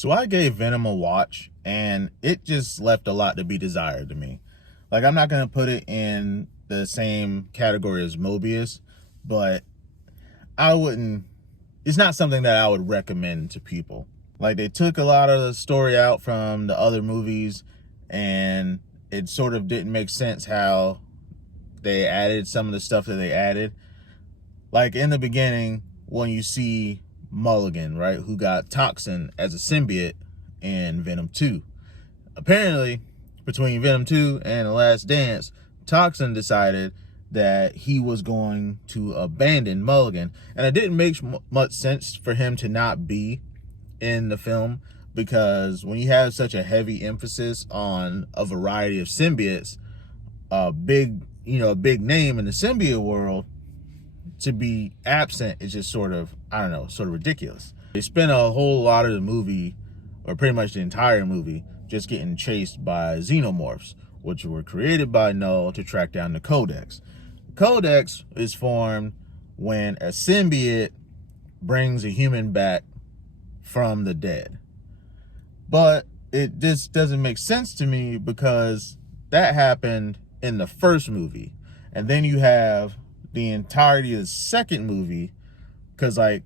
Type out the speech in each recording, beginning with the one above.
So I gave Venom a watch, and it just left a lot to be desired to me. Like, I'm not going to put it in the same category as Mobius, but I wouldn't, it's not something that I would recommend to people. Like, they took a lot of the story out from the other movies, and it sort of didn't make sense how they added some of the stuff that they added. Like, in the beginning, when you see Mulligan, right, who got Toxin as a symbiote in Venom 2. Apparently, between Venom 2 and The Last Dance, Toxin decided that he was going to abandon Mulligan. And it didn't make much sense for him to not be in the film, because when you have such a heavy emphasis on a variety of symbiotes, a big name in the symbiote world, to be absent is just sort of, I don't know, sort of ridiculous. They spent a whole lot of the movie, or pretty much the entire movie, just getting chased by xenomorphs, which were created by Null to track down the Codex. The Codex is formed when a symbiote brings a human back from the dead. But it just doesn't make sense to me, because that happened in the first movie. And then you have the entirety of the second movie, because like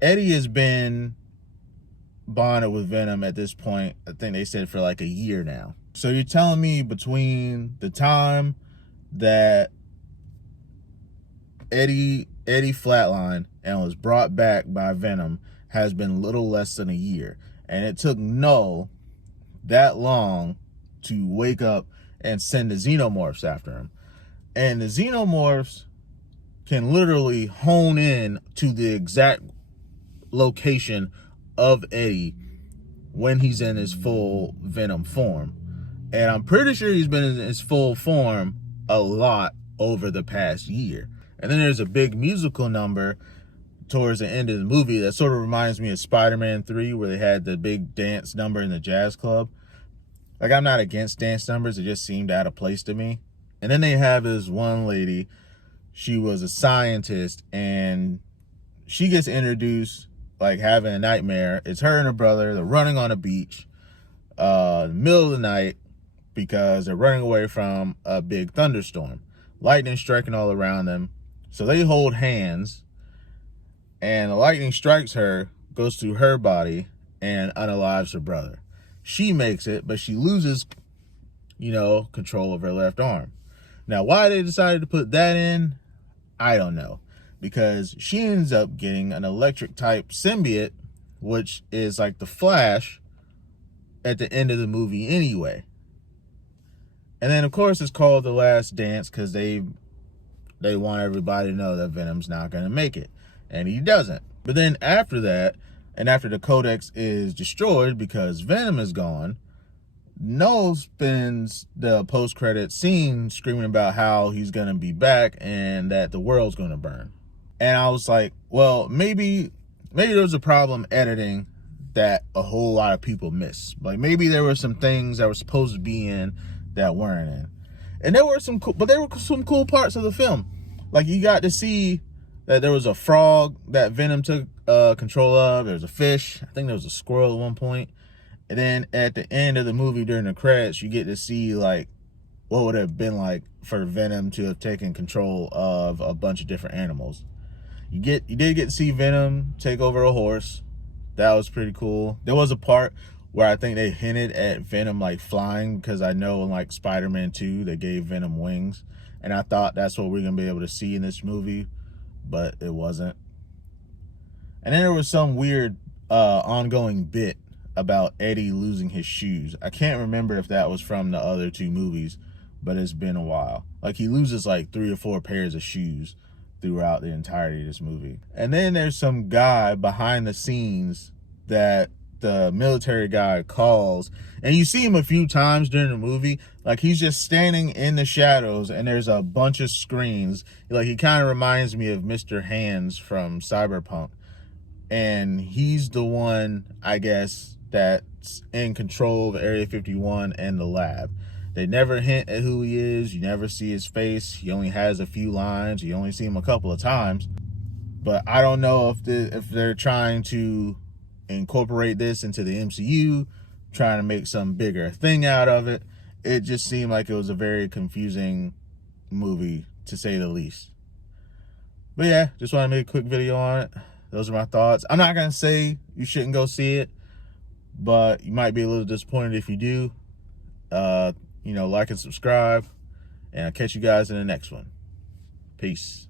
Eddie has been bonded with Venom at this point, I think they said for like a year now. So you're telling me between the time that Eddie flatlined and was brought back by Venom has been little less than a year, and it took Null that long to wake up and send the xenomorphs after him. And the xenomorphs can literally hone in to the exact location of Eddie when he's in his full Venom form. And I'm pretty sure he's been in his full form a lot over the past year. And then there's a big musical number towards the end of the movie that sort of reminds me of Spider-Man 3, where they had the big dance number in the jazz club. Like, I'm not against dance numbers, it just seemed out of place to me. And then they have this one lady. She was a scientist, and she gets introduced like having a nightmare. It's her and her brother. They're running on a beach in the middle of the night because they're running away from a big thunderstorm. Lightning striking all around them. So they hold hands, and the lightning strikes her, goes through her body, and unalives her brother. She makes it, but she loses, control of her left arm. Now, why they decided to put that in, I don't know, because she ends up getting an electric type symbiote, which is like the Flash at the end of the movie anyway. And then, of course, it's called The Last Dance because they want everybody to know that Venom's not going to make it, and he doesn't. But then after that, and after the Codex is destroyed because Venom is gone, Null spends the post-credit scene screaming about how he's going to be back and that the world's going to burn. And I was like, well, maybe there was a problem editing that a whole lot of people missed. Like, maybe there were some things that were supposed to be in that weren't in. And there were some cool parts of the film. Like, you got to see that there was a frog that Venom took control of. There was a fish. I think there was a squirrel at one point. And then at the end of the movie, during the credits, you get to see like what would have been like for Venom to have taken control of a bunch of different animals. You did get to see Venom take over a horse. That was pretty cool. There was a part where I think they hinted at Venom like flying, because I know in like Spider-Man 2 they gave Venom wings, and I thought that's what we're gonna be able to see in this movie, but it wasn't. And then there was some weird ongoing bit about Eddie losing his shoes. I can't remember if that was from the other two movies, but it's been a while. Like, he loses like 3 or 4 pairs of shoes throughout the entirety of this movie. And then there's some guy behind the scenes that the military guy calls, and you see him a few times during the movie. Like, he's just standing in the shadows, and there's a bunch of screens. Like, he kind of reminds me of Mr. Hands from Cyberpunk. And he's the one, I guess, that's in control of Area 51 and the lab. They never hint at who he is. You never see his face. He only has a few lines. You only see him a couple of times. But I don't know if they're trying to incorporate this into the MCU, trying to make some bigger thing out of it. It just seemed like it was a very confusing movie, to say the least. But yeah, just want to make a quick video on it. Those are my thoughts. I'm not going to say you shouldn't go see it, but you might be a little disappointed if you do. Like and subscribe, and I'll catch you guys in the next one. Peace.